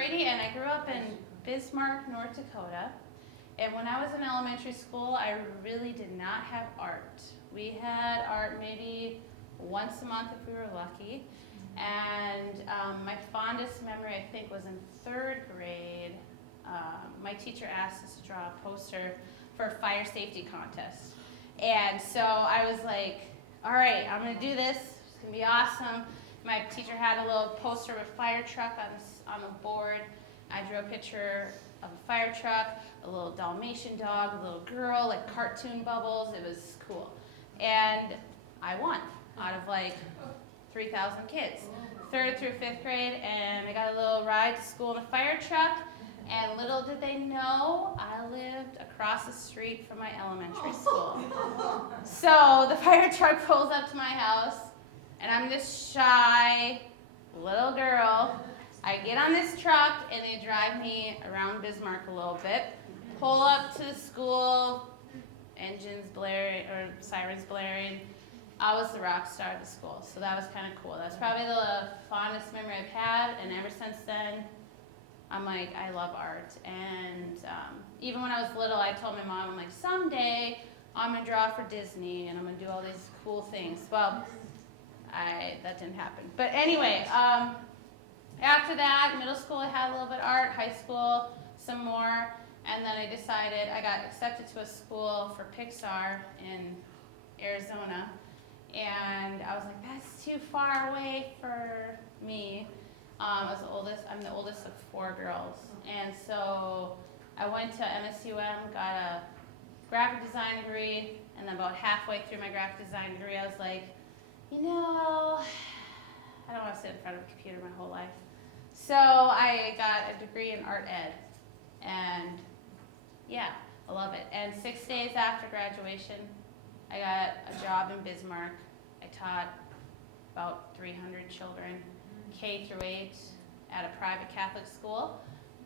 Brady, and I grew up in Bismarck, North Dakota. And when I was in elementary school, I really did not have art. We had art maybe once a month if we were lucky. And my fondest memory, I think, was in 3rd grade. My teacher asked us to draw a poster for a fire safety contest. And so I was like, all right, I'm going to do this. It's going to be awesome. My teacher had a little poster of a fire truck on the board. I drew a picture of a fire truck, a little Dalmatian dog, a little girl, like cartoon bubbles. It was cool. And I won out of like 3,000 kids, 3rd through 5th grade, and I got a little ride to school in a fire truck. And little did they know, I lived across the street from my elementary school. So the fire truck pulls up to my house, and I'm this shy little girl. I get on this truck, and they drive me around Bismarck a little bit, pull up to the school, engines blaring, or sirens blaring. I was the rock star of the school, so that was kind of cool. That's probably the fondest memory I've had, and ever since then, I'm like, I love art. And even when I was little, I told my mom, I'm like, someday I'm going to draw for Disney, and I'm going to do all these cool things. Well, that didn't happen. But anyway, after that, middle school, I had a little bit of art, high school, some more, and then I decided, I got accepted to a school for Pixar in Arizona, and I was like, that's too far away for me. I'm the oldest of 4 girls, and so I went to MSUM, got a graphic design degree, and then about halfway through my graphic design degree, I was like, you know, I don't want to sit in front of a computer my whole life. So I got a degree in art ed, and yeah, I love it. And 6 days after graduation, I got a job in Bismarck. I taught about 300 children, K through 8, at a private Catholic school.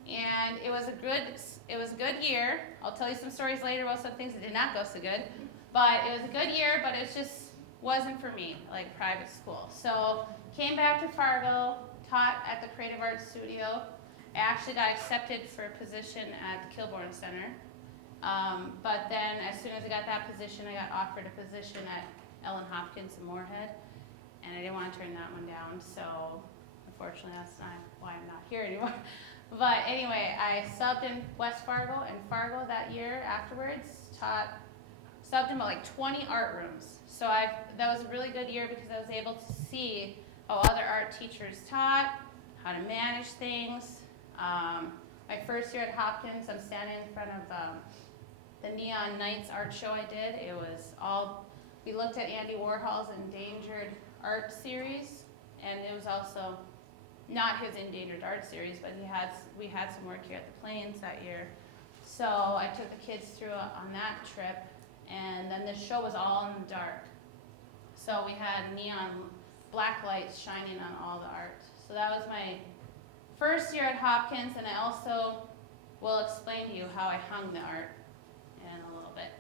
And it was a good year. I'll tell you some stories later about some things that did not go so good. But it was a good year, but it just wasn't for me, like private school. So came back to Fargo, taught at the Creative Arts Studio. I actually got accepted for a position at the Kilbourne Center. But then as soon as I got that position, I got offered a position at Ellen Hopkins in Moorhead. And I didn't want to turn that one down, so unfortunately that's not why I'm not here anymore. But anyway, I subbed in West Fargo and Fargo that year afterwards, subbed in about like 20 art rooms. So that was a really good year because I was able to see how other art teachers taught, how to manage things. My first year at Hopkins, I'm standing in front of the Neon Nights art show I did. It was we looked at Andy Warhol's Endangered Art series, and it was also not his Endangered Art series, but we had some work here at the Plains that year. So I took the kids through on that trip, and then the show was all in the dark. So we had neon black lights shining on all the art. So that was my first year at Hopkins, and I also will explain to you how I hung the art in a little bit.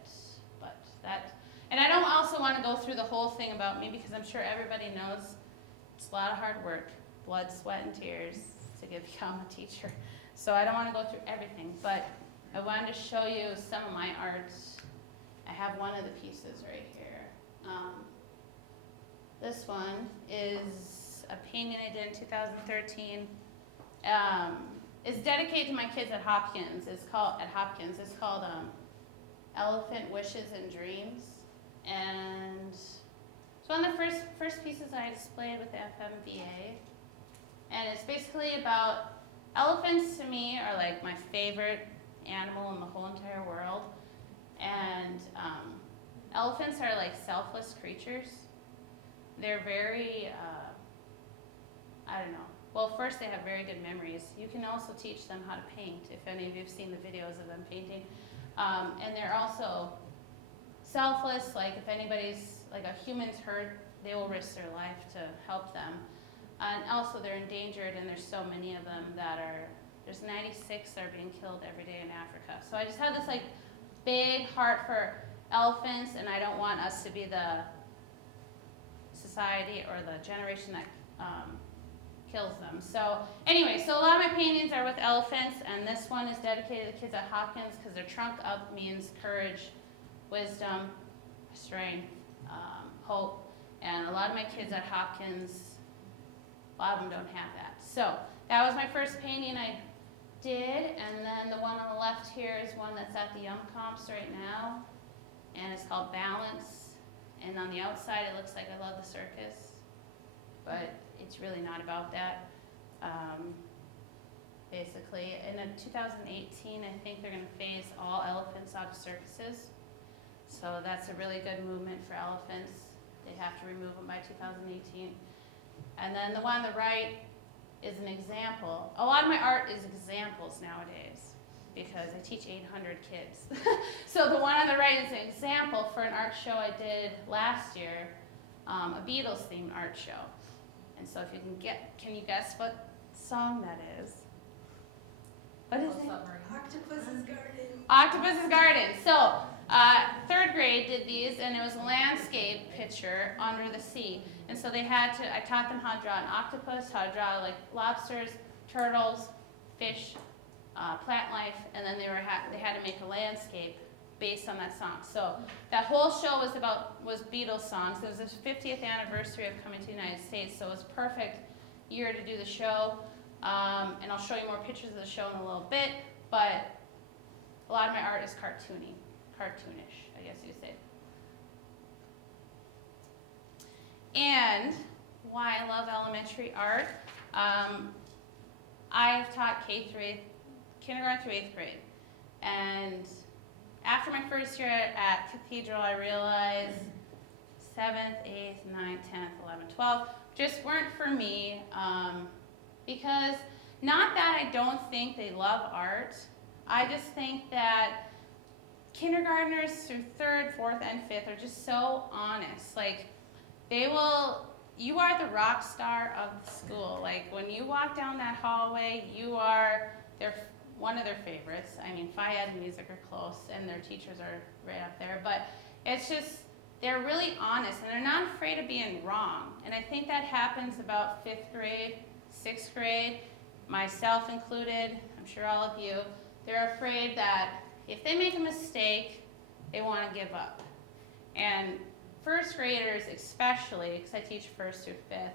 And I don't also want to go through the whole thing about me because I'm sure everybody knows it's a lot of hard work, blood, sweat, and tears to become a teacher. So I don't want to go through everything, but I wanted to show you some of my art. I have one of the pieces right here. This one is a painting I did in 2013. It's dedicated to my kids at Hopkins. It's called Elephant Wishes and Dreams. And it's one of the first pieces I displayed with the FMVA. And it's basically about elephants. To me are like my favorite animal in the whole entire world. And elephants are like selfless creatures. They're very, I don't know. Well, first they have very good memories. You can also teach them how to paint, if any of you have seen the videos of them painting. And they're also selfless, like if anybody's, like a human's hurt, they will risk their life to help them. And also they're endangered, and there's so many of them there's 96 that are being killed every day in Africa. So I just have this like big heart for elephants, and I don't want us to be the society or the generation that kills them. So anyway, so a lot of my paintings are with elephants, and this one is dedicated to the kids at Hopkins because their trunk up means courage, wisdom, strength, hope. And a lot of my kids at Hopkins, a lot of them don't have that. So that was my first painting I did, and then the one on the left here is one that's at the Yum Comps right now, and it's called Balance. And on the outside, it looks like I love the circus, but it's really not about that. Basically, in 2018, I think they're going to phase all elephants out of circuses. So that's a really good movement for elephants. They have to remove them by 2018. And then the one on the right is an example. A lot of my art is examples nowadays because I teach 800 kids. So the one on the right is an example for an art show I did last year, a Beatles themed art show. And so if you can you guess what song that is? What is it? Octopus's Garden. Octopus's Garden. So third grade did these, and it was a landscape picture under the sea. And so I taught them how to draw an octopus, how to draw like lobsters, turtles, fish, plant life, and then they had to make a landscape based on that song. So that whole show was Beatles songs. It was the 50th anniversary of coming to the United States, so it was a perfect year to do the show. And I'll show you more pictures of the show in a little bit, but a lot of my art is cartoonish, I guess you could say. And why I love elementary art, I've taught kindergarten through 8th grade. And after my first year at Cathedral, I realized 7th, 8th, 9th, 10th, 11th, 12th just weren't for me. Because not that I don't think they love art, I just think that kindergartners through 3rd, 4th, and 5th are just so honest. Like, you are the rock star of the school. Like, when you walk down that hallway, you are one of their favorites. I mean, Phi Ed and music are close, and their teachers are right up there. But it's just, they're really honest, and they're not afraid of being wrong. And I think that happens about 5th grade, 6th grade, myself included, I'm sure all of you. They're afraid that if they make a mistake, they want to give up. And 1st graders especially, because I teach 1st through 5th,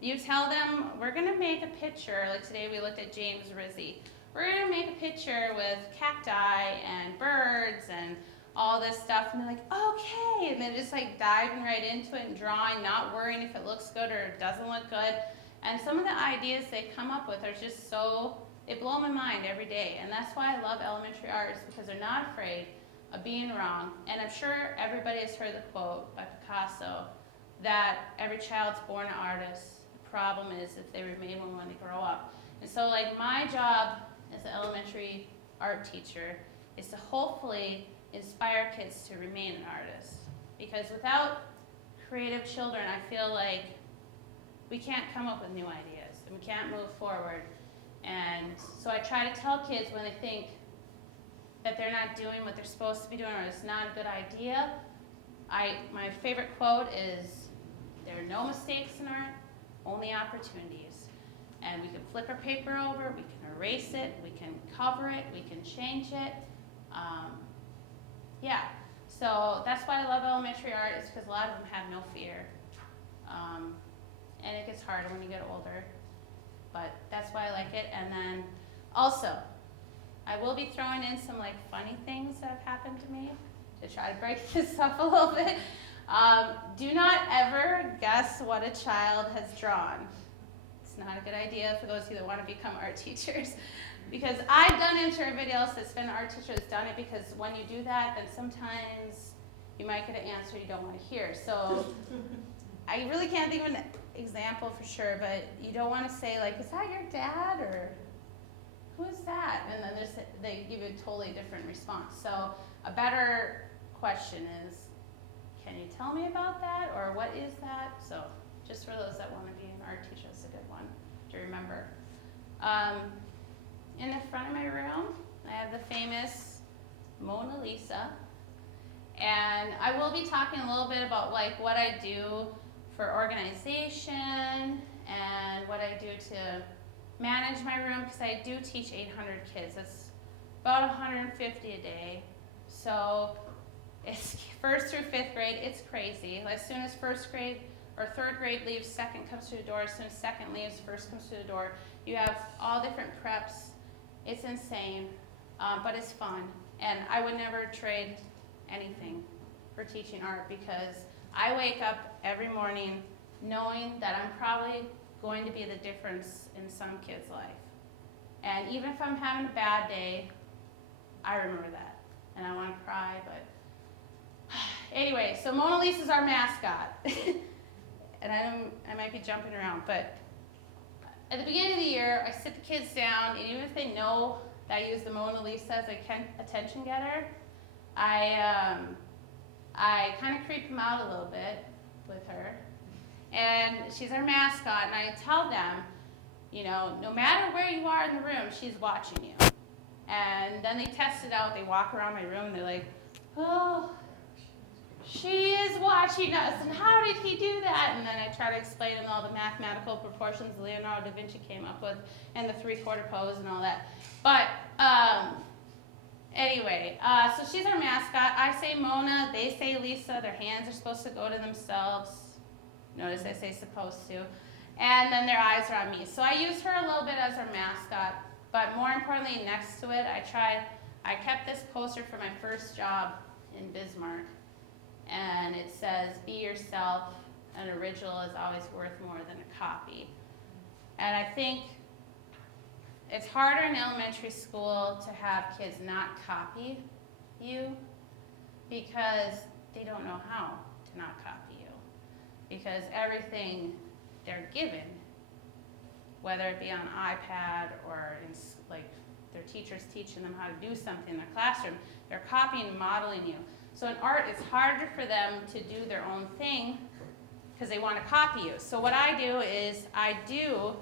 you tell them, we're going to make a picture, like today we looked at James Rizzi. We're going to make a picture with cacti and birds and all this stuff, and they're like, okay, and they're just like diving right into it and drawing, not worrying if it looks good or it doesn't look good. And some of the ideas they come up with are just they blow my mind every day. And that's why I love elementary arts, because they're not afraid of being wrong. And I'm sure everybody has heard the quote by Picasso that every child's born an artist. The problem is if they remain one when they grow up. And so like my job as an elementary art teacher is to hopefully inspire kids to remain an artist. Because without creative children, I feel like we can't come up with new ideas and we can't move forward. And so I try to tell kids when they think that they're not doing what they're supposed to be doing or it's not a good idea, my favorite quote is, there are no mistakes in art, only opportunities. And we can flip our paper over, we can erase it, we can cover it, we can change it. Yeah, so that's why I love elementary art, is because a lot of them have no fear. And it gets harder when you get older, but that's why I like it. And then also, I will be throwing in some like funny things that have happened to me to try to break this up a little bit. Do not ever guess what a child has drawn. It's not a good idea for those of you that want to become art teachers. Because I've done it, everybody else that's been an art teacher has done it, because when you do that, then sometimes you might get an answer you don't want to hear. So I really can't think of an example for sure, but you don't want to say like, is that your dad, or who is that? And then they give you a totally different response. So a better question is, can you tell me about that, or what is that? So just for those that want to be an art teacher, it's a good one to remember. In the front of my room, I have the famous Mona Lisa, and I will be talking a little bit about like what I do for organization and what I do to manage my room, because I do teach 800 kids. That's about 150 a day. So it's 1st through 5th grade, it's crazy. As soon as 1st grade or 3rd grade leaves, 2nd comes through the door. As soon as 2nd leaves, 1st comes through the door. You have all different preps. It's insane, but it's fun. And I would never trade anything for teaching art, because I wake up every morning knowing that I'm probably going to be the difference in some kid's life. And even if I'm having a bad day, I remember that. And I want to cry, but anyway, so Mona Lisa's our mascot. And I might be jumping around, but at the beginning of the year, I sit the kids down, and even if they know that I use the Mona Lisa as a attention getter, I kind of creep them out a little bit with her. And she's our mascot, and I tell them, you know, no matter where you are in the room, she's watching you. And then they test it out. They walk around my room, and they're like, oh, she is watching us, and how did he do that? And then I try to explain them all the mathematical proportions Leonardo da Vinci came up with, and the 3/4 pose and all that. But anyway, so she's our mascot. I say Mona, they say Lisa. Their hands are supposed to go to themselves. Notice I say supposed to. And then their eyes are on me. So I use her a little bit as our mascot, but more importantly, next to it, I kept this poster for my first job in Bismarck. And it says, be yourself, an original is always worth more than a copy. And I think it's harder in elementary school to have kids not copy you, because they don't know how to not copy you. Because everything they're given, whether it be on iPad or in, like, their teachers teaching them how to do something in their classroom, they're copying and modeling you. So in art, it's harder for them to do their own thing because they want to copy you. So what I do is I do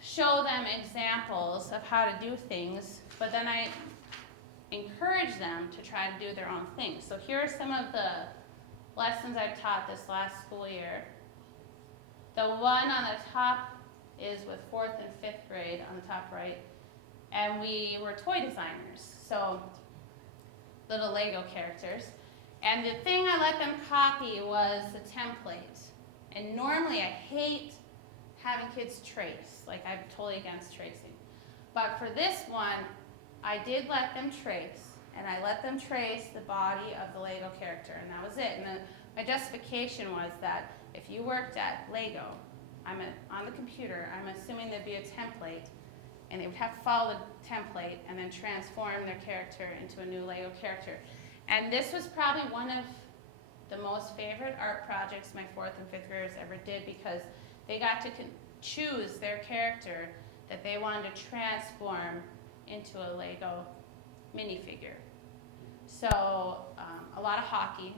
show them examples of how to do things, but then I encourage them to try to do their own thing. So here are some of the lessons I've taught this last school year. The one on the top is with 4th and 5th grade on the top right, and we were toy designers, so little Lego characters. And the thing I let them copy was the template. And normally I hate having kids trace, like I'm totally against tracing. But for this one, I did let them trace, and I let them trace the body of the Lego character, and that was it. And my justification was that if you worked at Lego, on the computer, I'm assuming there'd be a template, and they would have to follow the template and then transform their character into a new Lego character. And this was probably one of the most favorite art projects my 4th and 5th graders ever did, because they got to choose their character that they wanted to transform into a Lego minifigure. So a lot of hockey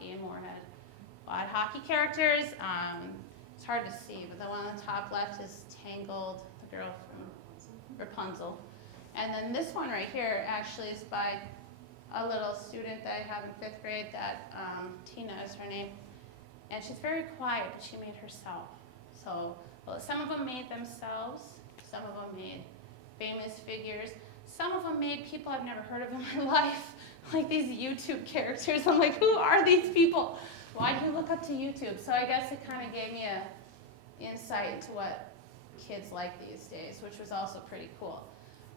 in Moorhead. A lot of hockey characters. It's hard to see, but the one on the top left is Tangled, the girl from Rapunzel. And then this one right here actually is by a little student that I have in 5th grade that, Tina is her name. And she's very quiet, but she made herself. So, well, some of them made themselves, some of them made famous figures, some of them made people I've never heard of in my life, like these YouTube characters. I'm like, who are these people? Why do you look up to YouTube? So I guess it kind of gave me a insight into what kids like these days, which was also pretty cool.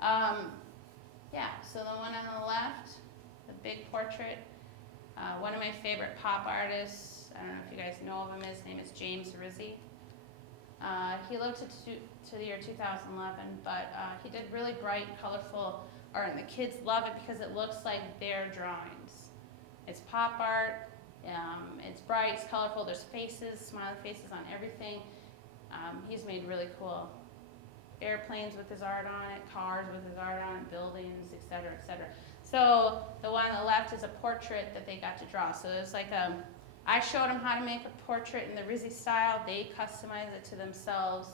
Yeah, so the one on the left, the big portrait, one of my favorite pop artists, I don't know if you guys know of him, his name is James Rizzi. He lived to the year 2011, but he did really bright, colorful art, and the kids love it because it looks like their drawings. It's pop art, it's bright, it's colorful, there's faces, smiley faces on everything. He's made really cool airplanes with his art on it, cars with his art on it, buildings, et cetera, et cetera. So the one on the left is a portrait that they got to draw. So it's like I showed them how to make a portrait in the Rizzi style. They customized it to themselves.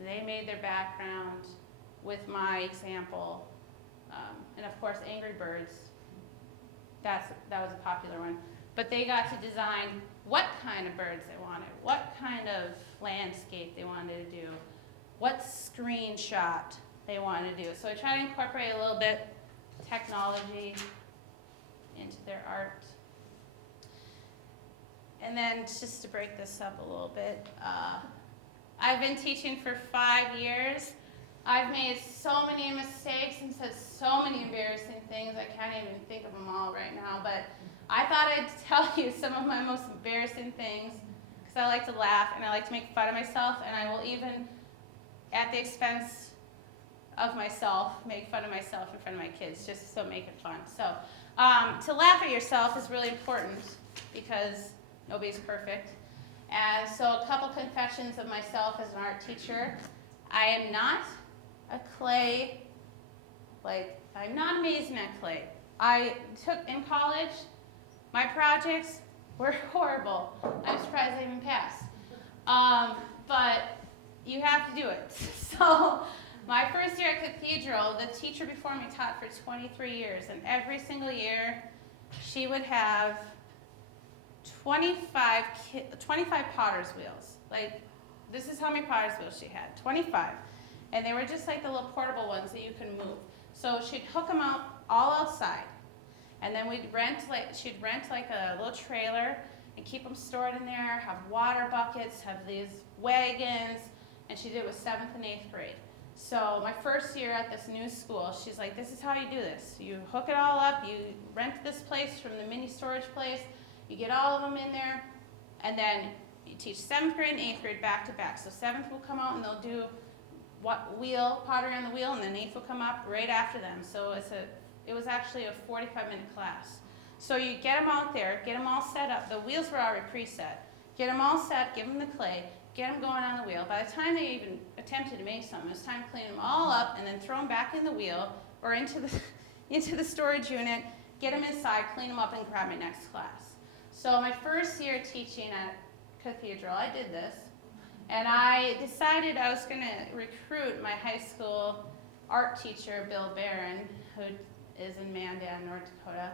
They made their background with my example. And of course, Angry Birds. That was a popular one. But they got to design what kind of birds they wanted, what kind of landscape they wanted to do, what screenshot they wanted to do. So I try to incorporate a little bit technology into their art. And then just to break this up a little bit, I've been teaching for 5 years. I've made so many mistakes and said so many embarrassing things. I can't even think of them all right now, but I thought I'd tell you some of my most embarrassing things because I like to laugh and I like to make fun of myself, and I will even, at the expense of myself, make fun of myself in front of my kids just to make it fun. So to laugh at yourself is really important because nobody's perfect. And so a couple confessions of myself as an art teacher. I am not a clay, I'm not amazing at clay. I took in college, my projects were horrible. I'm surprised I even passed. But you have to do it. So my first year at Cathedral, the teacher before me taught for 23 years, and every single year she would have 25 potter's wheels. This is how many potter's wheels she had, 25. And they were just like the little portable ones that you can move. So she'd hook them out all outside. And then she'd rent like a little trailer and keep them stored in there, have water buckets, have these wagons, and she did it with 7th and 8th grade. So my first year at this new school, she's like, this is how you do this. You hook it all up, you rent this place from the mini storage place, you get all of them in there, and then you teach 7th grade and 8th grade back to back. So 7th will come out and they'll do pottery on the wheel, and then 8th will come up right after them. So it was actually a 45-minute class. So you get them out there, get them all set up. The wheels were already preset. Get them all set, give them the clay, get them going on the wheel. By the time they even attempted to make something, it was time to clean them all up and then throw them back in the wheel or into the storage unit, get them inside, clean them up, and grab my next class. So my first year teaching at Cathedral, I did this. And I decided I was going to recruit my high school art teacher, Bill Barron, who is in Mandan, North Dakota.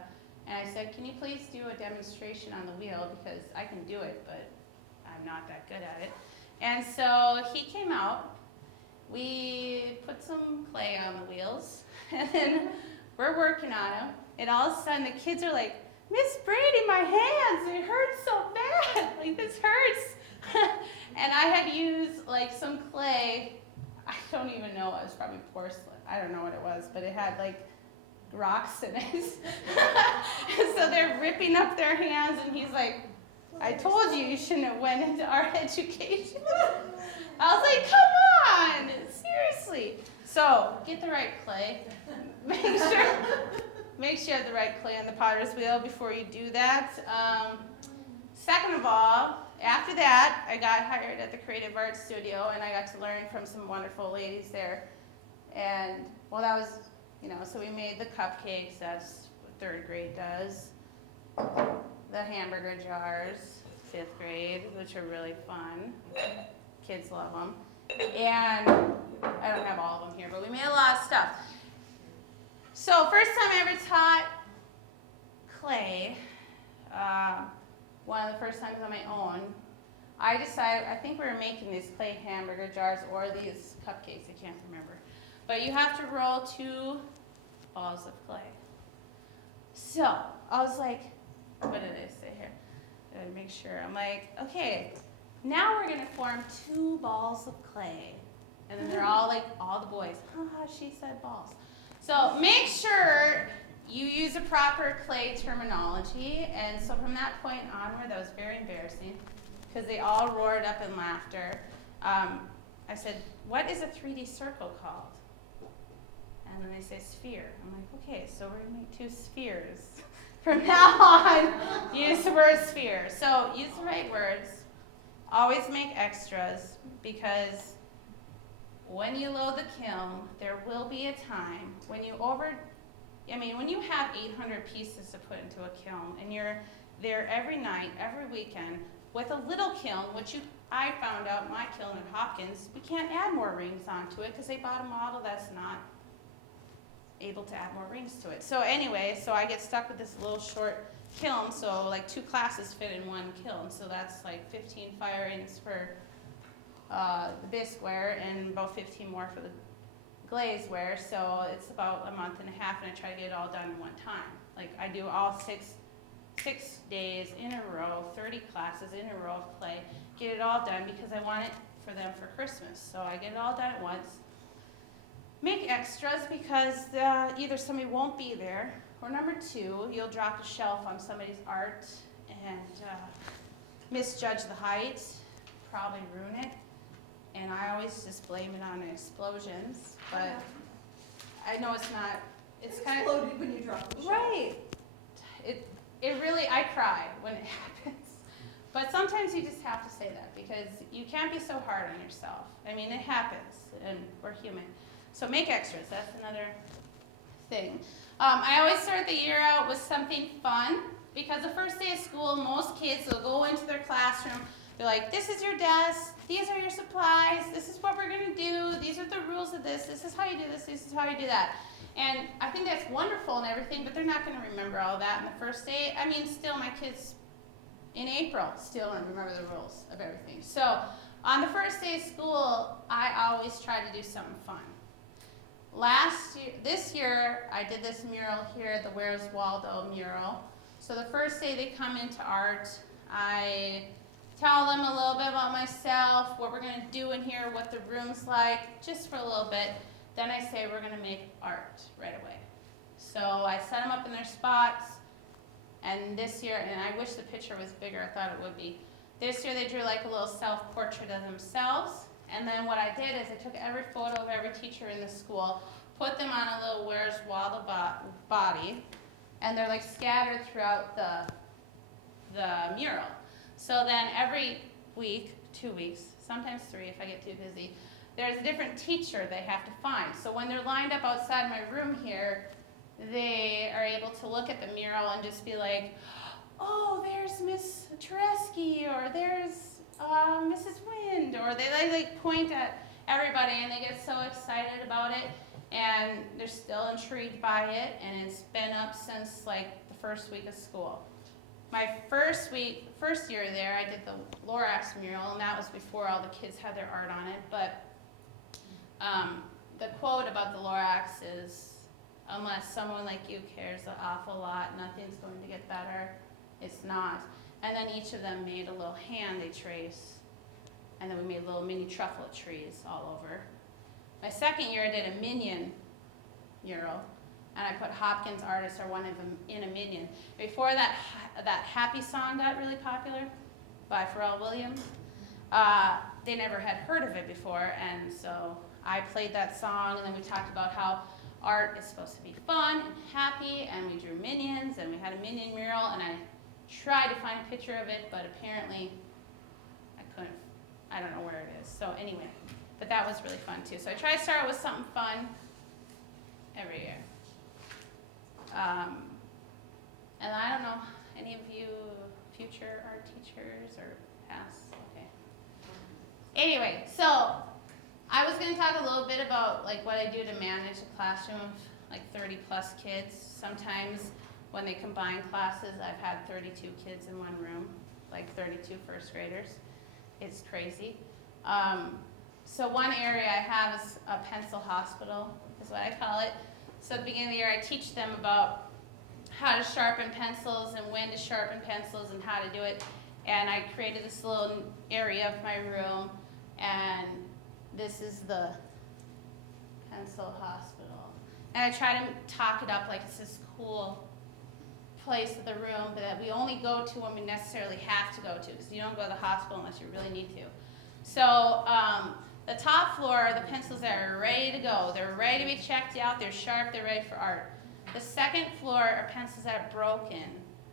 And I said, can you please do a demonstration on the wheel, because I can do it, but I'm not that good at it. And so he came out. We put some clay on the wheels, and then we're working on them. And all of a sudden, the kids are like, Miss Brady, my hands, it hurts so bad. This hurts. And I had used some clay. I don't even know, it was probably porcelain. I don't know what it was, but it had rocks in it. And so they're ripping up their hands, and he's like, I told you shouldn't have went into art education. I was like, come on, seriously. So get the right clay. Make sure you have the right clay on the potter's wheel before you do that. Second of all, after that, I got hired at the Creative Arts Studio, and I got to learn from some wonderful ladies there. And, well, that was, so we made the cupcakes. That's what 3rd grade does. The hamburger jars, 5th grade, which are really fun. Kids love them. And I don't have all of them here, but we made a lot of stuff. So first time I ever taught clay, one of the first times on my own, I decided, I think we were making these clay hamburger jars or these cupcakes, I can't remember. But you have to roll 2 balls of clay. So I was like, what did I say here? I gotta make sure. I'm like, okay, now we're gonna form 2 balls of clay. And then they're all all the boys, she said balls. So make sure you use a proper clay terminology. And so from that point onward, that was very embarrassing because they all roared up in laughter. I said, what is a 3D circle called? And then they say sphere. I'm like, okay, so we're gonna make 2 spheres. From now on, use the word sphere. So use the right words. Always make extras, because when you load the kiln, there will be a time when when you have 800 pieces to put into a kiln, and you're there every night, every weekend, with a little kiln, which I found out my kiln at Hopkins, we can't add more rings onto it because they bought a model that's not able to add more rings to it. So anyway, so I get stuck with this little short kiln, so like 2 classes fit in 1 kiln, so that's like 15 firings for the bisqueware and about 15 more for the glazeware, so it's about a month and a half, and I try to get it all done in one time. Like I do all 6 days in a row, 30 classes in a row of clay, get it all done because I want it for them for Christmas. So I get it all done at once. Make extras because either somebody won't be there, or number 2, you'll drop a shelf on somebody's art and misjudge the height, probably ruin it. And I always just blame it on explosions, but I know it's not, it's kind of... Exploded when you drop the shelf. Right. It really, I cry when it happens. But sometimes you just have to say that because you can't be so hard on yourself. I mean, it happens, and we're human. So make extras, that's another thing. I always start the year out with something fun because the first day of school, most kids will go into their classroom. They're like, this is your desk, these are your supplies, this is what we're going to do, these are the rules of this is how you do this is how you do that. And I think that's wonderful and everything, but they're not going to remember all that in the first day. I mean, still my kids in April still don't remember the rules of everything. So on the first day of school, I always try to do something fun. This year, I did this mural here, the Where's Waldo mural. So the first day they come into art, I tell them a little bit about myself, what we're going to do in here, what the room's like, just for a little bit. Then I say we're going to make art right away. So I set them up in their spots, and this year, and I wish the picture was bigger, I thought it would be. This year they drew like a little self-portrait of themselves, and then what I did is I took every photo of every teacher in the school, put them on a little Where's Waldo body, and they're like scattered throughout the mural. So then every week, 2 weeks, sometimes 3 if I get too busy, there's a different teacher they have to find. So when they're lined up outside my room here, they are able to look at the mural and just be like, oh, there's Miss Tereski, or there's Mrs. Wind, or they like point at everybody and they get so excited about it, and they're still intrigued by it, and it's been up since like the first week of school. My first year there, I did the Lorax mural, and that was before all the kids had their art on it, but the quote about the Lorax is, unless someone like you cares an awful lot, nothing's going to get better. It's not. And then each of them made a little hand they trace, and then we made little mini truffle trees all over. My second year, I did a Minion mural, and I put Hopkins artists are one of them in a Minion. Before that Happy song got really popular by Pharrell Williams, they never had heard of it before, and so I played that song, and then we talked about how art is supposed to be fun and happy, and we drew minions, and we had a Minion mural, and I tried to find a picture of it, but apparently I couldn't. I don't know where it is. So anyway, but that was really fun too. So I try to start with something fun every year. And I don't know, any of you future art teachers or past? Okay. Anyway, so I was going to talk a little bit about like what I do to manage a classroom of like 30 plus kids. Sometimes when they combine classes, I've had 32 kids in one room, like 32 first graders. It's crazy. So one area I have is a pencil hospital, is what I call it. So at the beginning of the year, I teach them about how to sharpen pencils and when to sharpen pencils and how to do it. And I created this little area of my room, and this is the pencil hospital. And I try to talk it up like it's this cool place of the room that we only go to when we necessarily have to go to, because you don't go to the hospital unless you really need to. So the top floor are the pencils that are ready to go. They're ready to be checked out, they're sharp, they're ready for art. The second floor are pencils that are broken.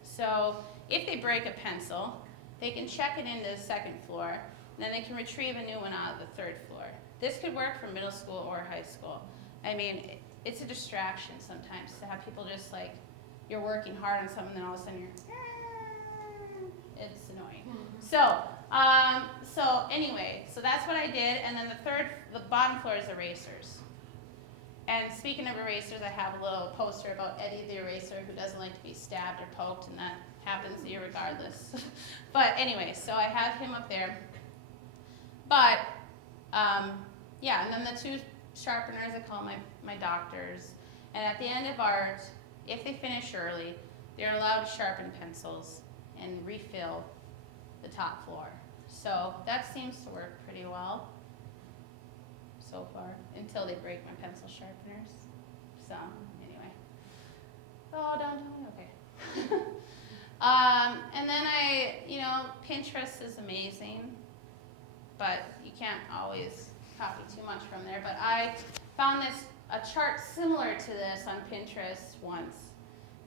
So if they break a pencil, they can check it into the second floor, and then they can retrieve a new one out of the third floor. This could work for middle school or high school. I mean, it's a distraction sometimes to have people just like, you're working hard on something, and then all of a sudden you're, it's annoying. Mm-hmm. So anyway, so that's what I did, and then the bottom floor is erasers. And speaking of erasers, I have a little poster about Eddie the eraser, who doesn't like to be stabbed or poked, and that happens irregardless. But anyway, so I have him up there. But yeah, and then the two sharpeners I call my doctors. And at the end of art, if they finish early, they're allowed to sharpen pencils and refill the top floor. So that seems to work pretty well so far, until they break my pencil sharpeners. So anyway. Oh, don't tell me, okay. And then Pinterest is amazing, but you can't always copy too much from there. But I found a chart similar to this on Pinterest once,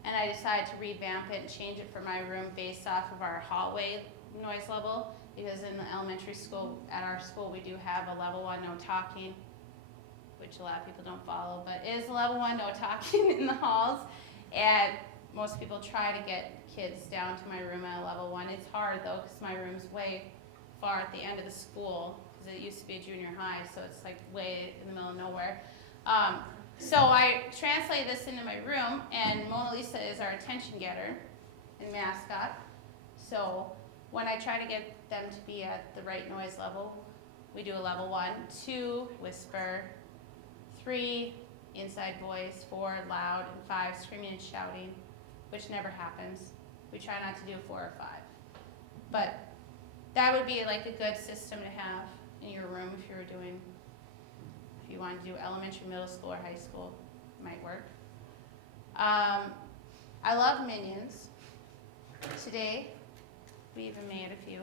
and I decided to revamp it and change it for my room based off of our hallway noise level, because in the elementary school, at our school, we do have a level 1 no talking, which a lot of people don't follow, but it is a level 1 no talking in the halls, and most people try to get kids down to my room at a level 1. It's hard though, because my room's way far at the end of the school, because it used to be a junior high, so it's like way in the middle of nowhere. So I translate this into my room, and Mona Lisa is our attention getter and mascot. So when I try to get them to be at the right noise level, we do a level 1, 2, whisper, 3, inside voice, 4, loud, and 5, screaming and shouting, which never happens. We try not to do 4 or 5. But that would be like a good system to have in your room if you want to do elementary, middle school, or high school. It might work. I love Minions. Today, we even made a few,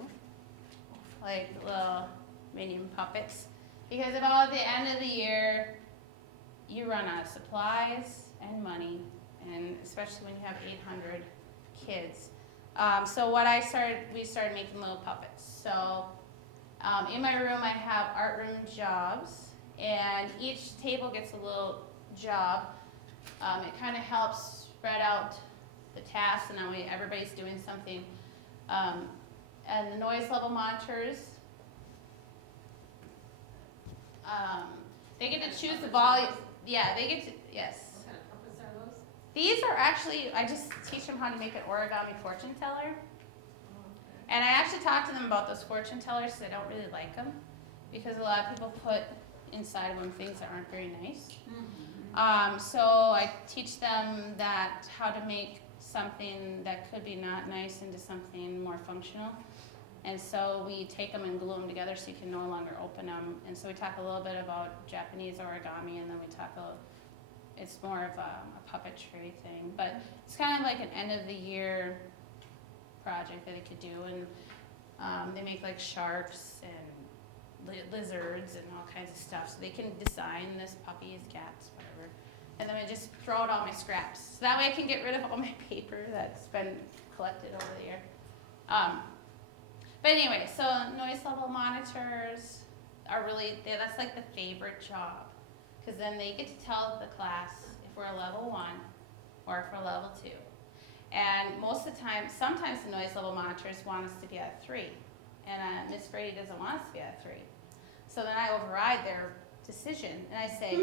like little Minion puppets, because about the end of the year, you run out of supplies and money, and especially when you have 800 kids. So we started making little puppets. So in my room, I have art room jobs, and each table gets a little job. It kind of helps spread out the tasks, and that way everybody's doing something. And the noise level monitors, they get to choose the volume. Yeah, they get to, yes. What kind of puppets are those? These are actually, I just teach them how to make an origami fortune teller. Oh, okay. And I actually talk to them about those fortune tellers, because I don't really like them, because a lot of people put inside of them things that aren't very nice. Mm-hmm. So I teach them that how to make something that could be not nice into something more functional. And so we take them and glue them together so you can no longer open them. And so we talk a little bit about Japanese origami, and then we talk it's more of a puppetry thing. But it's kind of like an end of the year project that they could do. And they make like sharks and lizards and all kinds of stuff. So they can design this puppies, cats, whatever. And then I just throw out all my scraps. So that way I can get rid of all my paper that's been collected over the year. But anyway, so noise level monitors are that's like the favorite job. Because then they get to tell the class if we're a level 1 or if we're level 2. And most of the time, sometimes the noise level monitors want us to be at 3. And Miss Brady doesn't want us to be at 3. So then I override their decision, and I say,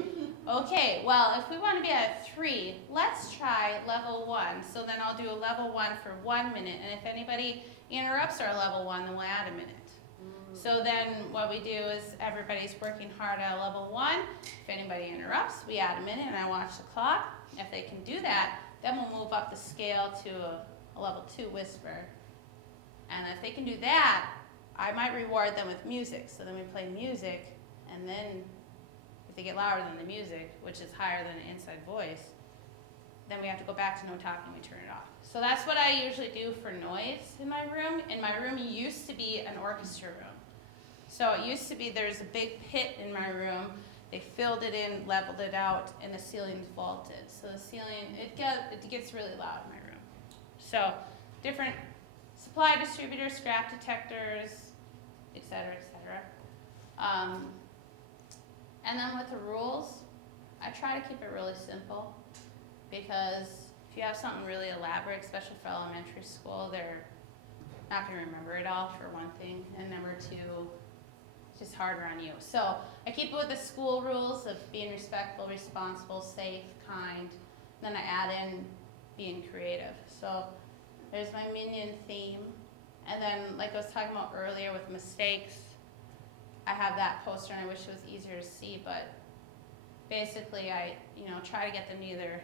okay, well, if we want to be at 3, let's try level 1. So then I'll do a level 1 for 1 minute, and if anybody interrupts our level 1, then we'll add a minute. So then what we do is everybody's working hard at level 1. If anybody interrupts, we add a minute, and I watch the clock. If they can do that, then we'll move up the scale to a level 2 whisper. And if they can do that, I might reward them with music. So then we play music, and then if they get louder than the music, which is higher than an inside voice, then we have to go back to no talking, we turn it off. So that's what I usually do for noise in my room. And my room used to be an orchestra room. So it used to be there's a big pit in my room. They filled it in, leveled it out, and the ceiling's vaulted. So the ceiling, it gets really loud in my room. So different supply distributors, scrap detectors, et cetera, et cetera. And then with the rules, I try to keep it really simple, because if you have something really elaborate, especially for elementary school, they're not going to remember it all, for one thing, and number 2, it's just harder on you. So I keep it with the school rules of being respectful respectful, responsible, safe, kind. Then I add in being creative. So there's my minion theme. And then, like I was talking about earlier with mistakes, I have that poster and I wish it was easier to see, but basically I, try to get them to either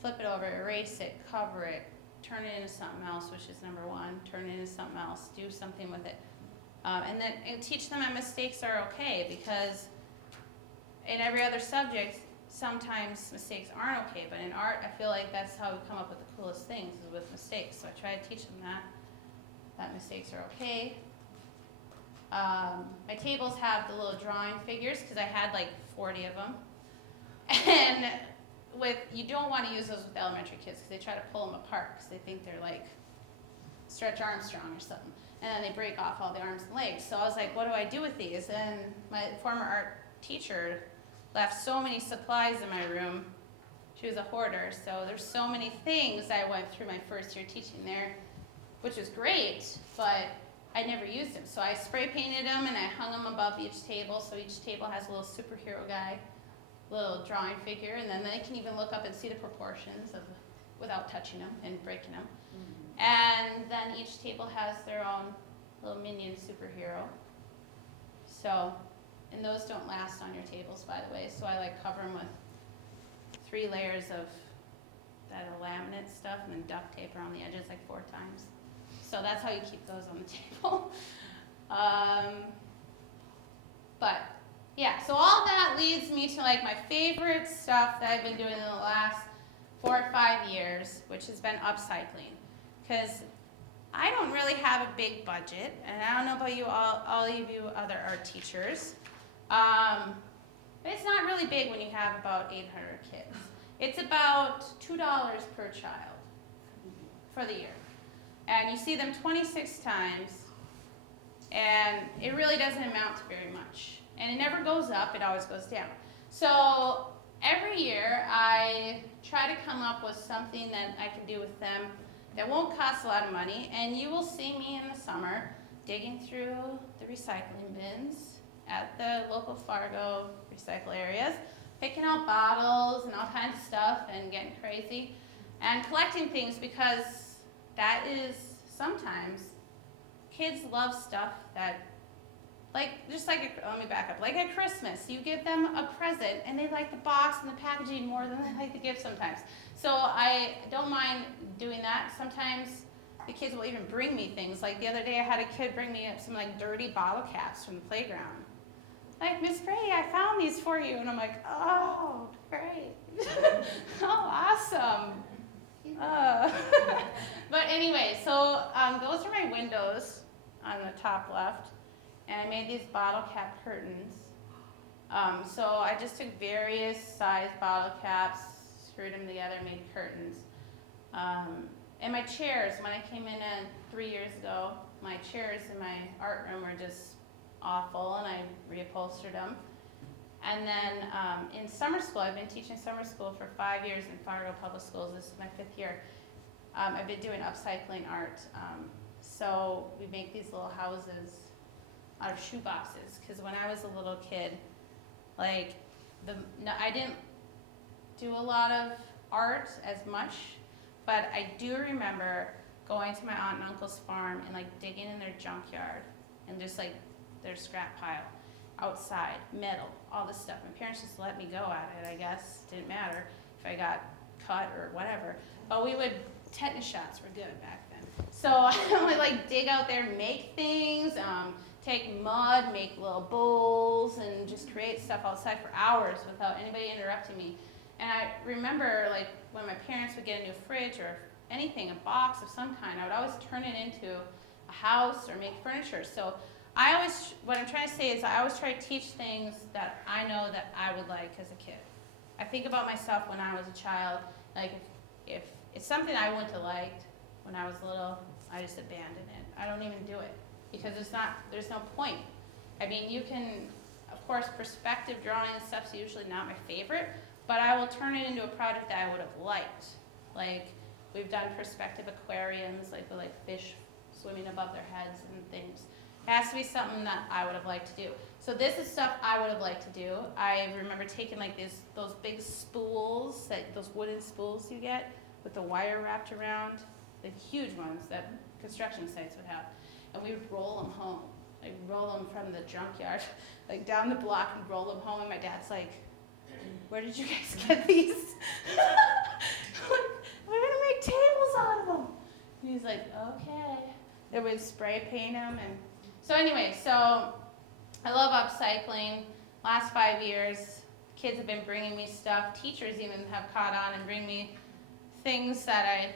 flip it over, erase it, cover it, turn it into something else, which is number one, turn it into something else, do something with it. And then teach them that mistakes are okay, because in every other subject, sometimes mistakes aren't okay, but in art, I feel like that's how we come up with the coolest things, is with mistakes. So I try to teach them that mistakes are okay. My tables have the little drawing figures, because I had like 40 of them. And you don't want to use those with elementary kids, because they try to pull them apart, because they think they're like Stretch Armstrong or something. And then they break off all the arms and legs. So I was like, what do I do with these? And my former art teacher left so many supplies in my room. She was a hoarder, so there's so many things I went through my first year teaching there, which was great, but I never used them. So I spray painted them and I hung them above each table, so each table has a little superhero guy, little drawing figure, and then they can even look up and see the proportions without touching them and breaking them. And then each table has their own little minion superhero. So, and those don't last on your tables, by the way, so I cover them with 3 layers of that laminate stuff and then duct tape around the edges 4 times. So that's how you keep those on the table. But yeah, so all that leads me to my favorite stuff that I've been doing in the last 4 or 5 years, which has been upcycling. Because I don't really have a big budget, and I don't know about you, all of you other art teachers, but it's not really big when you have about 800 kids. It's about $2 per child for the year. And you see them 26 times, and it really doesn't amount to very much. And it never goes up, it always goes down. So every year I try to come up with something that I can do with them that won't cost a lot of money, and you will see me in the summer digging through the recycling bins at the local Fargo recycle areas, picking out bottles and all kinds of stuff and getting crazy, and collecting things, because that is sometimes kids love stuff that, let me back up, like at Christmas, you give them a present and they like the box and the packaging more than they like the gift sometimes. So I don't mind doing that. Sometimes the kids will even bring me things. Like the other day I had a kid bring me some dirty bottle caps from the playground. Miss Brady, I found these for you. And I'm like, oh, great. Oh, awesome. But anyway, so those are my windows on the top left. And I made these bottle cap curtains. So I just took various size bottle caps, screwed them together, made curtains. And my chairs, when I came in 3 years ago, my chairs in my art room were just awful, and I reupholstered them. And then in summer school, I've been teaching summer school for 5 years in Fargo Public Schools. This is my 5th year. I've been doing upcycling art. So we make these little houses out of shoe boxes, because when I was a little kid, I didn't do a lot of art as much, but I do remember going to my aunt and uncle's farm and digging in their junkyard and just their scrap pile outside, metal, all this stuff. My parents just let me go at it, I guess. Didn't matter if I got cut or whatever. But tetanus shots were good back then. So I would dig out there, make things, take mud, make little bowls, and just create stuff outside for hours without anybody interrupting me. And I remember when my parents would get a new fridge or anything, a box of some kind, I would always turn it into a house or make furniture. So what I'm trying to say is I always try to teach things that I know that I would like as a kid. I think about myself when I was a child, if it's something I wouldn't have liked when I was little, I just abandon it. I don't even do it, because there's no point. I mean, you can, of course, perspective drawing and stuff's usually not my favorite, but I will turn it into a project that I would have liked. We've done perspective aquariums, with fish swimming above their heads and things. Has to be something that I would have liked to do. So this is stuff I would have liked to do. I remember taking like those big spools, those wooden spools you get with the wire wrapped around, the huge ones that construction sites would have, and we would roll them home. Like roll them from the junkyard, like down the block and roll them home. And my dad's like, "Where did you guys get these?" We're gonna make tables out of them. And he's like, "Okay." They would spray paint them, and so anyway, so I love upcycling. Last 5 years, kids have been bringing me stuff. Teachers even have caught on and bring me things that I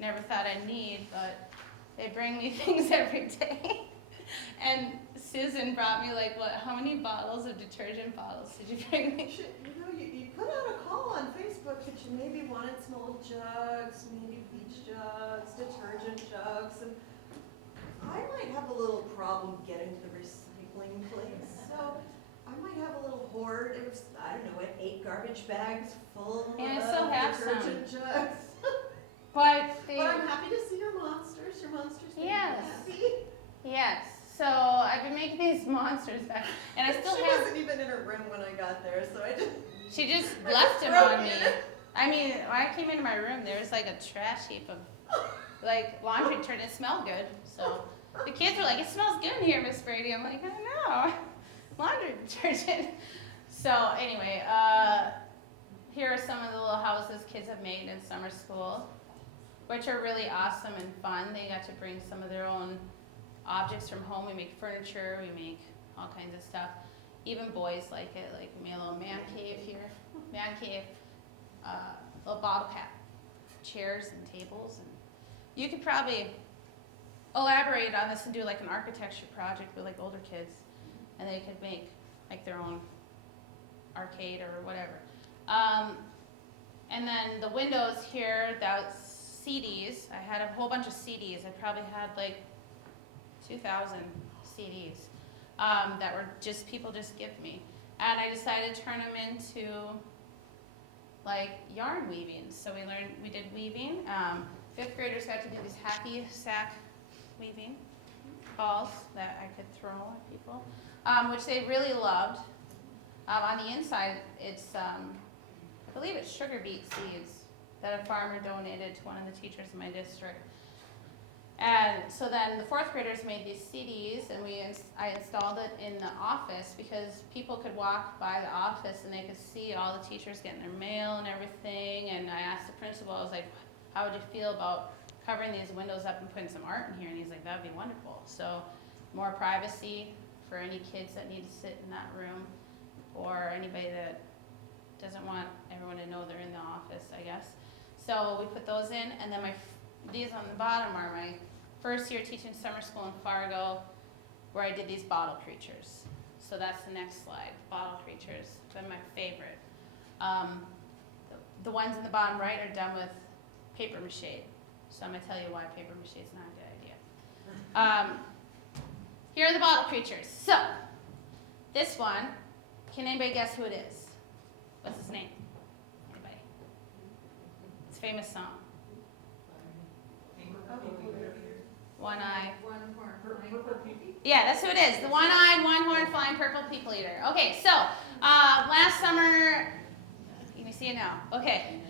never thought I'd need, but they bring me things every day. And Susan brought me like, what, how many bottles of detergent bottles did you bring me? You put out a call on Facebook that you maybe wanted some old jugs, maybe bleach jugs, detergent jugs, and I might have a little problem getting to the recycling place, so I might have a little hoard of, I don't know, 8 garbage bags full And I of still have detergent jugs. But But I'm happy to see your monsters. Your monsters make me Yes. happy. yes, so I've been making these monsters back, and I still She have. wasn't even in her room when I got there, so I just. She just I left just them broke on me. it. I mean, when I came into my room, there was like a trash heap of like laundry detergent. It smelled good, so the kids were like, "It smells good in here, Miss Brady." I'm like, "I know, laundry detergent." So anyway, here are some of the little houses kids have made in summer school, which are really awesome and fun. They got to bring some of their own objects from home. We make furniture, we make all kinds of stuff. Even boys like it, like we made a little man cave here, little bottle cap, chairs and tables. And you could probably elaborate on this and do like an architecture project with like older kids, and they could make like their own arcade or whatever. And then the windows here, that's CDs. I had a whole bunch of CDs. I probably had like 2,000 CDs that were just people just give me, and I decided to turn them into like yarn weaving. So we did weaving. 5th graders got to do these hacky sack weaving balls that I could throw at people, which they really loved. On the inside, it's I believe it's sugar beet seeds that a farmer donated to one of the teachers in my district. And so then the 4th graders made these CDs, and I installed it in the office because people could walk by the office and they could see all the teachers getting their mail and everything. And I asked the principal, I was like, "How would you feel about covering these windows up and putting some art in here?" And he's like, "That'd be wonderful." So more privacy for any kids that need to sit in that room, or anybody that doesn't want everyone to know they're in the office, I guess. So we put those in, and then these on the bottom are my first year teaching summer school in Fargo, where I did these bottle creatures. So that's the next slide, bottle creatures. They're my favorite. The ones in the bottom right are done with paper mache. So I'm gonna tell you why paper mache is not a good idea. Here are the bottle creatures. So this one, can anybody guess who it is? What's his name? Anybody? It's a famous song. One eye. One horn. Yeah, that's who it is. The one-eyed, one-horned, flying purple people eater. Okay, so last summer, can you see it now? Okay,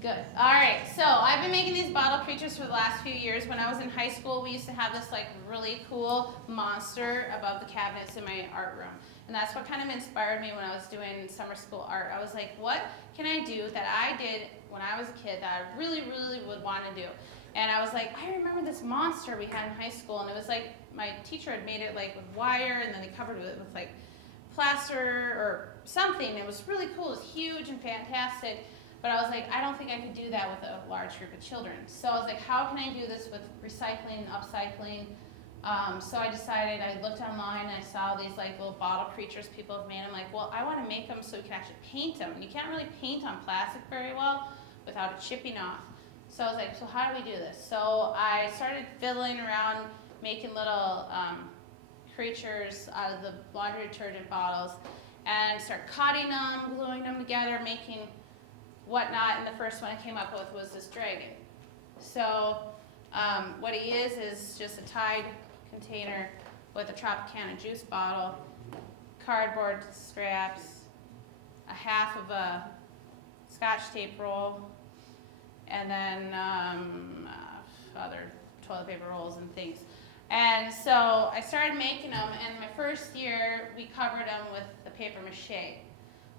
good. All right, so I've been making these bottle creatures for the last few years. When I was in high school, we used to have this like really cool monster above the cabinets in my art room. And that's what kind of inspired me when I was doing summer school art. I was like, what can I do that I did when I was a kid that I really, really would want to do? And I was like, I remember this monster we had in high school, and it was like, my teacher had made it like with wire, and then they covered it with like plaster or something. It was really cool, it was huge and fantastic, but I was like, I don't think I could do that with a large group of children. So I was like, how can I do this with recycling and upcycling? So I decided, I looked online and I saw these like little bottle creatures people have made. I'm like, well, I want to make them so we can actually paint them. And you can't really paint on plastic very well without it chipping off. So I was like, so how do we do this? So I started fiddling around, making little creatures out of the laundry detergent bottles, and start cutting them, gluing them together, making whatnot. And the first one I came up with was this dragon. So what he is just a Tide container with a Tropicana juice bottle, cardboard straps, a half of a Scotch tape roll, and then other toilet paper rolls and things. And so I started making them, and my first year we covered them with the paper mache.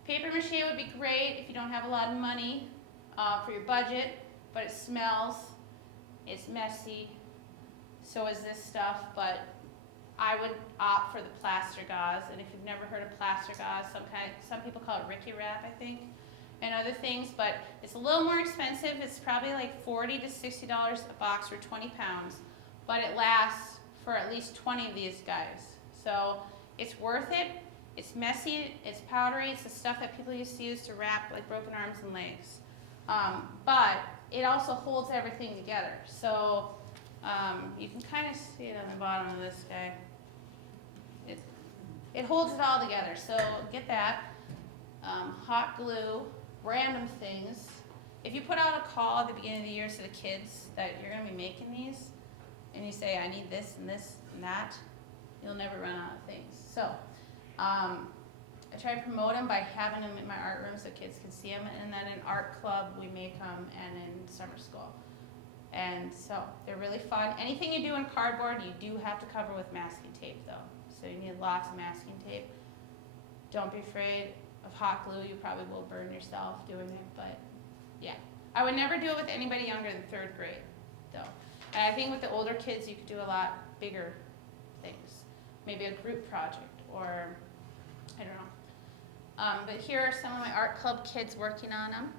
Paper mache would be great if you don't have a lot of money for your budget, but it smells, it's messy, so is this stuff, but I would opt for the plaster gauze, and if you've never heard of plaster gauze, some people call it Ricky Wrap, I think, and other things, but it's a little more expensive. It's probably like $40 to $60 a box for 20 pounds, but it lasts for at least 20 of these guys. So it's worth it. It's messy, it's powdery, it's the stuff that people used to use to wrap like broken arms and legs. But it also holds everything together. So you can kind of see it on the bottom of this guy. It holds it all together. So get that. Hot glue, random things. If you put out a call at the beginning of the year to the kids that you're going to be making these, and you say, I need this and this and that, you'll never run out of things. So I try to promote them by having them in my art room so kids can see them, and then in art club we make them, and in summer school. And so they're really fun. Anything you do in cardboard, you do have to cover with masking tape though. So you need lots of masking tape. Don't be afraid of hot glue. You probably will burn yourself doing it, but yeah. I would never do it with anybody younger than 3rd grade though. And I think with the older kids you could do a lot bigger things. Maybe a group project, or I don't know. But here are some of my art club kids working on them.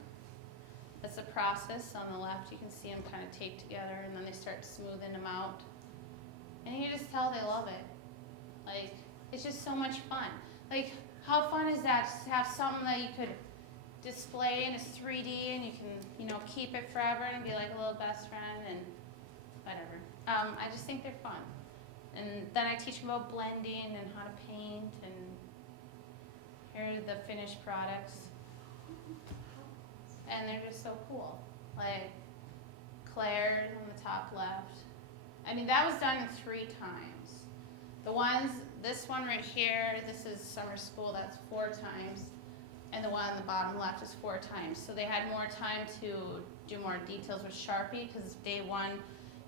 That's the process. On the left you can see them kind of taped together, and then they start smoothing them out. And you just tell they love it. Like, it's just so much fun. Like, how fun is that to have something that you could display and it's 3D and you can, you know, keep it forever and be like a little best friend and whatever. I just think they're fun. And then I teach them about blending and how to paint, and here are the finished products. And they're just so cool. Like Claire's on the top left. I mean, that was done in 3 times. The ones, this one right here, this is summer school, that's 4 times. And the one on the bottom left is 4 times. So they had more time to do more details with Sharpie, because day 1,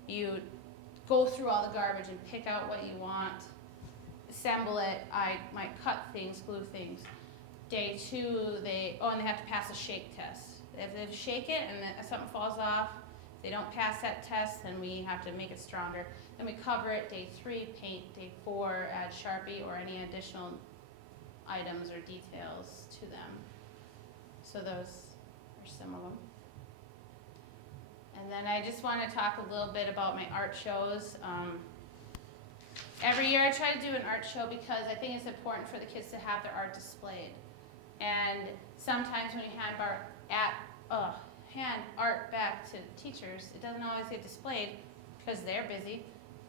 you go through all the garbage and pick out what you want, assemble it. I might cut things, glue things. Day 2, and they have to pass a shake test. If they shake it and then something falls off, if they don't pass that test, then we have to make it stronger. Then we cover it. Day 3, paint. Day 4, add Sharpie or any additional items or details to them. So those are some of them. And then I just want to talk a little bit about my art shows. Every year I try to do an art show because I think it's important for the kids to have their art displayed. And sometimes when you hand art back to teachers, it doesn't always get displayed because they're busy.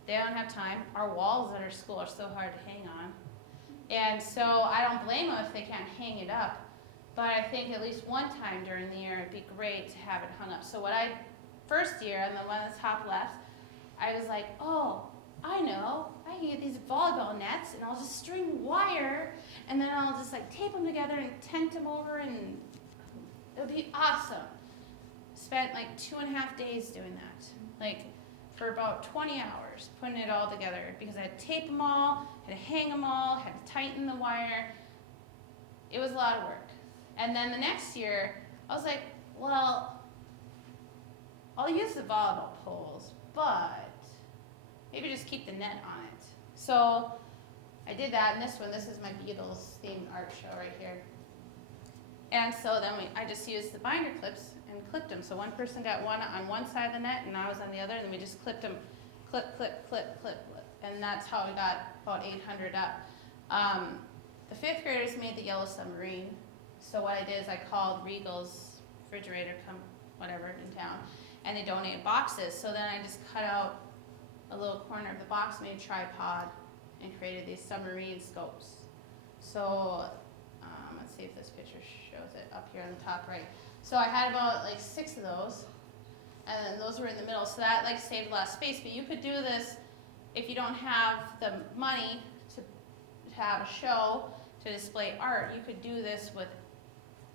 They don't have time. Our walls at our school are so hard to hang on. And so I don't blame them if they can't hang it up. But I think at least one time during the year it'd be great to have it hung up. So first year, on the one that's top left, I was like, oh, I know. I can get these volleyball nets and I'll just string wire and then I'll just like tape them together and tent them over, and it would be awesome. Spent like 2.5 days doing that. Like for about 20 hours putting it all together, because I had to tape them all, had to hang them all, had to tighten the wire. It was a lot of work. And then the next year, I was like, well, I'll use the volleyball poles, but maybe just keep the net on it. So I did that, and this is my Beatles themed art show right here. And so then I just used the binder clips and clipped them. So one person got one on one side of the net, and I was on the other, and then we just clipped them, clip, clip, clip, clip, clip. And that's how we got about 800 up. The 5th graders made the yellow submarine. So what I did is I called Regal's refrigerator, whatever, in town, and they donated boxes. So then I just cut out a little corner of the box, made a tripod, and created these submarine scopes. So let's see if this picture shows it up here on the top right. So I had about like 6 of those, and then those were in the middle. So that like saved a lot of space. But you could do this if you don't have the money to have a show, to display art, you could do this with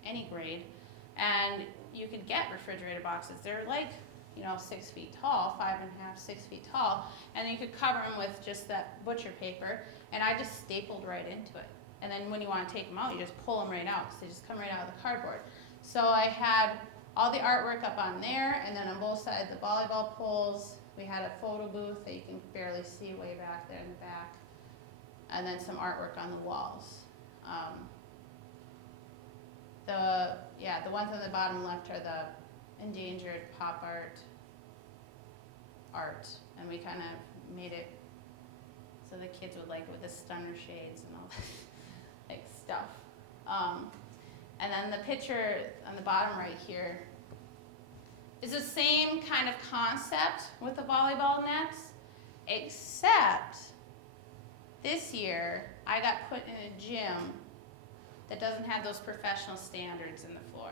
any grade, and you could get refrigerator boxes. They're like, 6 feet tall, 5.5, 6 feet tall, and you could cover them with just that butcher paper, and I just stapled right into it. And then when you want to take them out, you just pull them right out, because they just come right out of the cardboard. So I had all the artwork up on there, and then on both sides, the volleyball poles, we had a photo booth that you can barely see way back there in the back, and then some artwork on the walls. The ones on the bottom left are the endangered pop art, and we kind of made it so the kids would like it with the stunner shades and all that like stuff. And then the picture on the bottom right here is the same kind of concept with the volleyball nets, except this year I got put in a gym that doesn't have those professional standards in the floor.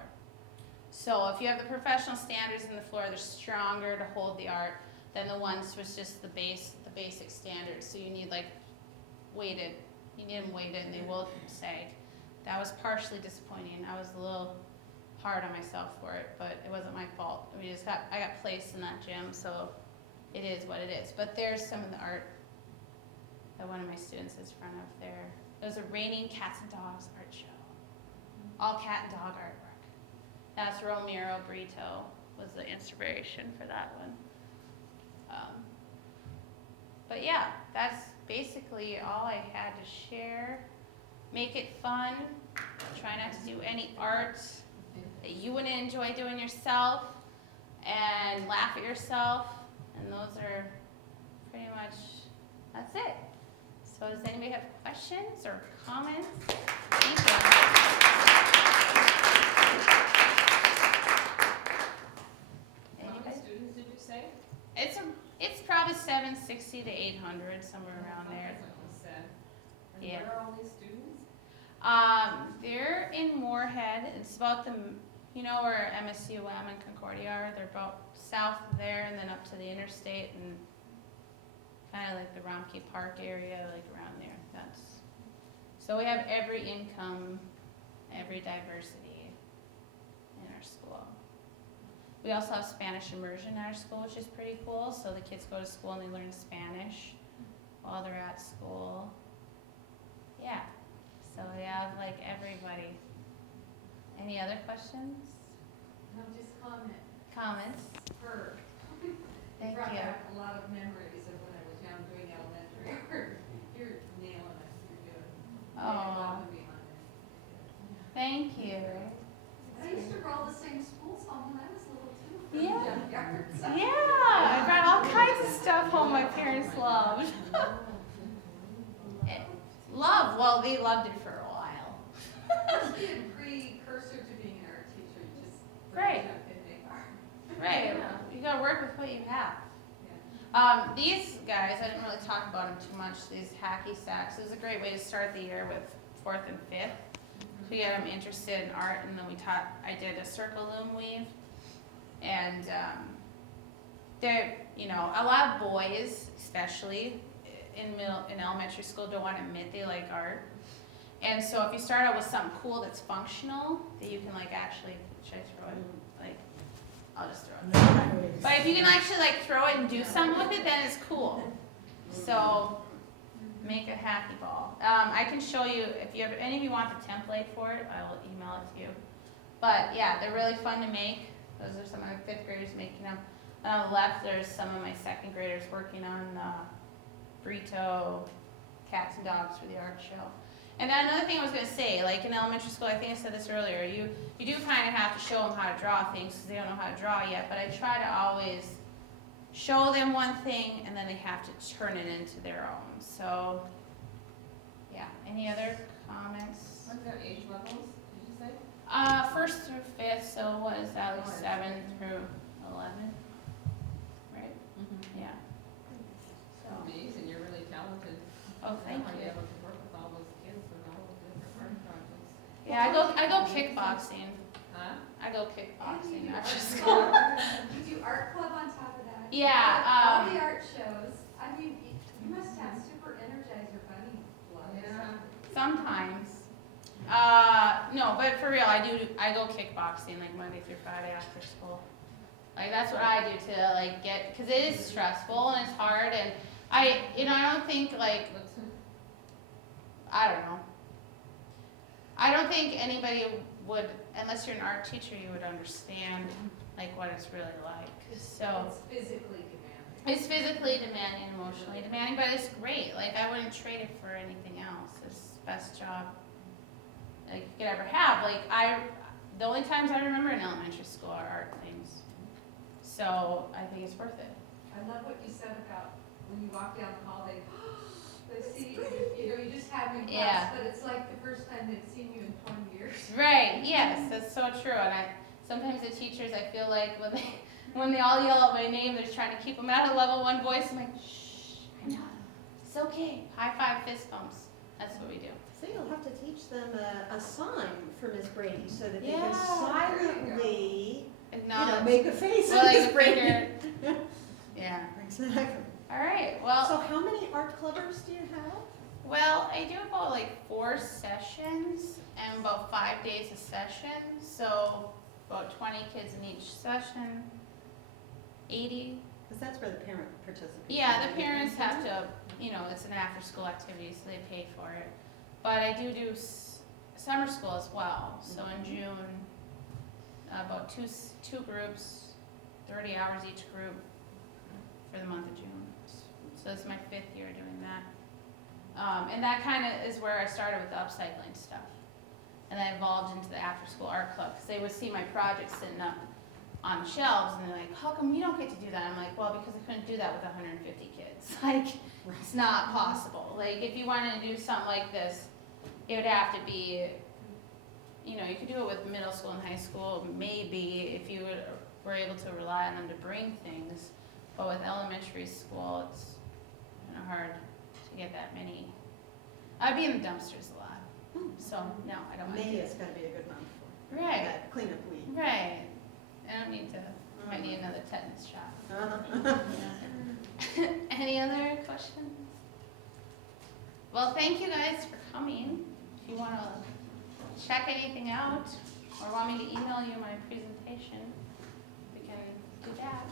So if you have the professional standards in the floor, they're stronger to hold the art than the ones with just the basic standards. So you need them weighted and they will sag. That was partially disappointing. I was a little hard on myself for it, but it wasn't my fault. I got placed in that gym, so it is what it is. But there's some of the art that one of my students is front of there. It was a raining cats and dogs art show. All cat and dog artwork. That's Romero Brito was the inspiration for that one. But yeah, that's basically all I had to share. Make it fun. Try not to do any art that you wouldn't enjoy doing yourself, and laugh at yourself. And those are pretty much, that's it. So does anybody have questions or comments? Thank you. How many students did you say? It's probably 760 to 800, somewhere around there. That's what you said. And Yeah. where are all these students? They're in Moorhead. It's about where MSUM and Concordia are. They're about south of there and then up to the interstate and kind of like the Romkey Park area, like around there. So we have every income, every diversity in our school. We also have Spanish immersion in our school, which is pretty cool. So the kids go to school and they learn Spanish while they're at school. Yeah. So we have like everybody. Any other questions? No, just comment. Comments? Her. Thank Brought you. back a lot of memories of when I was young doing elementary art. You're nailing it. You're doing. Oh, thank you. I used to roll the same school song when I was little too. Yeah. Junkyards. Yeah, I brought all kinds of stuff home my parents loved. Well, they loved it for a while. Must be a precursor to being an art teacher. You just Right. jump in and make art. Right, you gotta work with what you have. Yeah. These guys, I didn't really talk about them too much, these hacky sacks. It was a great way to start the year with 4th and 5th. To get them interested in art, and then I did a circle loom weave. And they're, a lot of boys, especially in elementary school, don't want to admit they like art. And so if you start out with something cool that's functional, that you can actually, should I throw it? I'll just throw it. But if you can actually throw it and do something with it, then it's cool. So make a hacky ball. I can show you, if any of you want the template for it, I will email it to you. But yeah, they're really fun to make. Those are some of my 5th graders making them. And on the left, there's some of my 2nd graders working on Brito cats and dogs for the art show. And then another thing I was going to say, in elementary school, I think I said this earlier, you do kind of have to show them how to draw things because they don't know how to draw yet, but I try to always show them one thing and then they have to turn it into their own. So, yeah. Any other comments? What's their age levels, did you say? 1st through 5th, so what is that, 7 through 11? Right? Yeah. So, Amazing, you're really talented. oh, thank Are you. you able to work with all those kids with all those different art projects? Yeah, I go kickboxing. Huh? I go And kickboxing you do after art school. club. You do art club on top of that. Yeah, All the art shows. I mean, You must have super energizer bunny blood. Yeah. Sometimes. No, but for real, I go kickboxing like Monday through Friday after school. Like that's what I do to like get, cause it is stressful and it's hard and I don't think like, I don't know. I don't think anybody would, unless you're an art teacher, you would understand like what it's really like. So It's physically demanding. it's physically demanding, emotionally demanding, but it's great. Like I wouldn't trade it for anything else. It's the best job like you could ever have. Like the only times I remember in elementary school are art things. So I think it's worth it. I love what you said about when you walk down the hall, they see, you just have me Yeah. class, but it's like the first time they've seen you in 20 years. Right, yes, that's so true. And sometimes the teachers, I feel like when they all yell out my name, they're trying to keep them at a level 1 voice. I'm like, shh, I know, it's okay. High five, fist bumps. That's what we do. So you'll have to teach them a sign for Miss Brady so that they Yeah. can silently, Acknowledge. make a face Well, at like Miss a Brady. finger. Yeah. Exactly. All right. Well. So how many art clubbers do you have? Well, I do about like 4 sessions and about 5 days a session. So about 20 kids in each session. 80. Because that's where the parent participates. Yeah, the parents have to, it's an after-school activity, so they pay for it. But I do summer school as well. So in June, about two groups, 30 hours each group for the month of June. So this is my 5th year doing that. And that kind of is where I started with the upcycling stuff. And I evolved into the after-school art club because they would see my projects sitting up on shelves and they're like, how come you don't get to do that? I'm like, well, because I couldn't do that with 150 kids. Like, it's not possible. Like, if you wanted to do something like this, it would have to be, you could do it with middle school and high school, maybe, if you were able to rely on them to bring things. But with elementary school, it's kind of hard to get that many. I'd be in the dumpsters a lot. So, no, I don't want to do May it. is gotta be a good month for Right, that cleanup week. right. I don't need to, I might need another tetanus shot. Uh-huh. Any other questions? Well, thank you guys for coming. If you want to check anything out or want me to email you my presentation, we can do that.